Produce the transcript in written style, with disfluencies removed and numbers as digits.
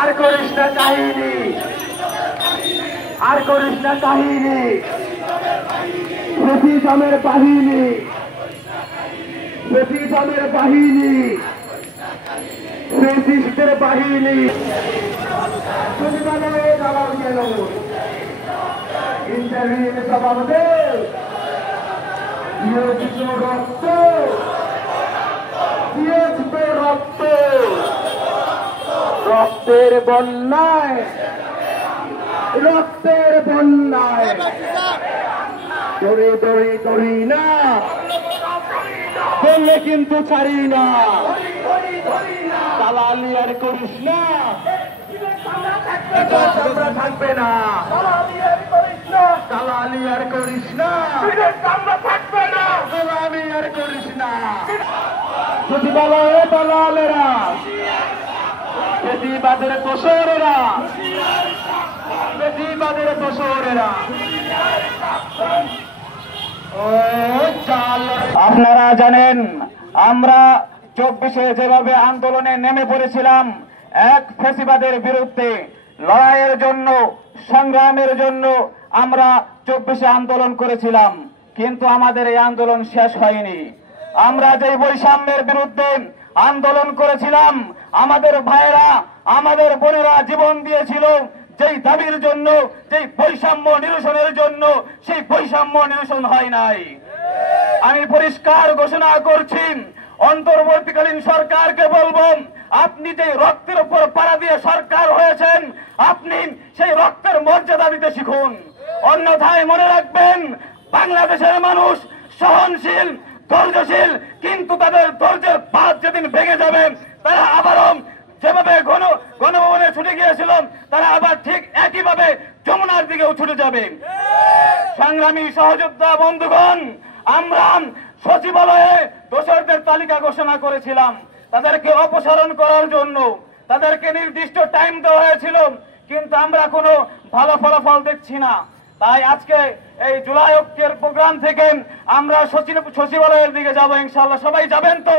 আর করিস না কাহিনী, আর করিস না কাহিনী, ফ্যাসিজমের বাহিনী, ফ্যাসিজমের বাহিনী, ফ্যাসিস্টের বাহিনী। ইন্টারভিউ সভাপতি রক্ত রক্ত রক্তের বন্যায়, রক্তের বন্যায় দড়ি দড়ি দড়ি না বললে কিন্তু ছাড়ি না, দালালি আর করিস না, আমরা থাকবে না, দালালি আর করিস না, থাকবে না, দালালি আর করিস না। সচিবালয়ে দালালেরা, বেশিবাদের দোসরেরা, বেশিবাদের দোসরেরা। আপনারা জানেন আমরা 24-এ যেভাবে আন্দোলনে নেমে পড়েছিলাম এক ফ্যাসিবাদের বিরুদ্ধে লড়াইয়ের জন্য, সংগ্রামের জন্য আমরা 24-এ আন্দোলন করেছিলাম, কিন্তু আমাদের এই আন্দোলন শেষ হয়নি। আমরা যে বৈষম্যের বিরুদ্ধে আন্দোলন করেছিলাম, আমাদের ভাইয়েরা, আমাদের বোনেরা জীবন দিয়েছিল যেই দাবির জন্য, যেই বৈষম্য নিরসনের জন্য, সেই বৈষম্য নিরসন হয় নাই। আমি পরিষ্কার ঘোষণা করছি, অন্তর্বর্তীকালীন সরকারকে বলবো, আপনি যে রক্তের উপর পাড়া দিয়ে সরকার হয়েছেন, আপনি সেই রক্তের মর্যাদা দিতে শিখুন। অন্যথায় মনে রাখবেন, বাংলাদেশের মানুষ সহনশীল, ধৈর্যশীল, কিন্তু তাদের ধৈর্যের বাঁধ যেদিন ভেঙে যাবে, তারা আবারও যেভাবে গণভবনে ছুটে গিয়েছিল, তারা আবার ঠিক একইভাবে যমুনার দিকেও ছুটে যাবে। সংগ্রামী সহযোদ্ধা বন্ধুগণ, আমরা সচিবালয়ে দোষরদের তালিকা ঘোষণা করেছিলাম, তাদেরকে অপসারণ করার জন্য তাদেরকে নির্দিষ্ট টাইম দেওয়া হয়েছিল, কিন্তু আমরা কোনো ভালো ফলাফল দেখছি না। তাই আজকে এই জুলাই ঐক্যের প্রোগ্রাম থেকে আমরা সচিবালয়ের দিকে যাব, ইনশাআল্লাহ। সবাই যাবেন তো?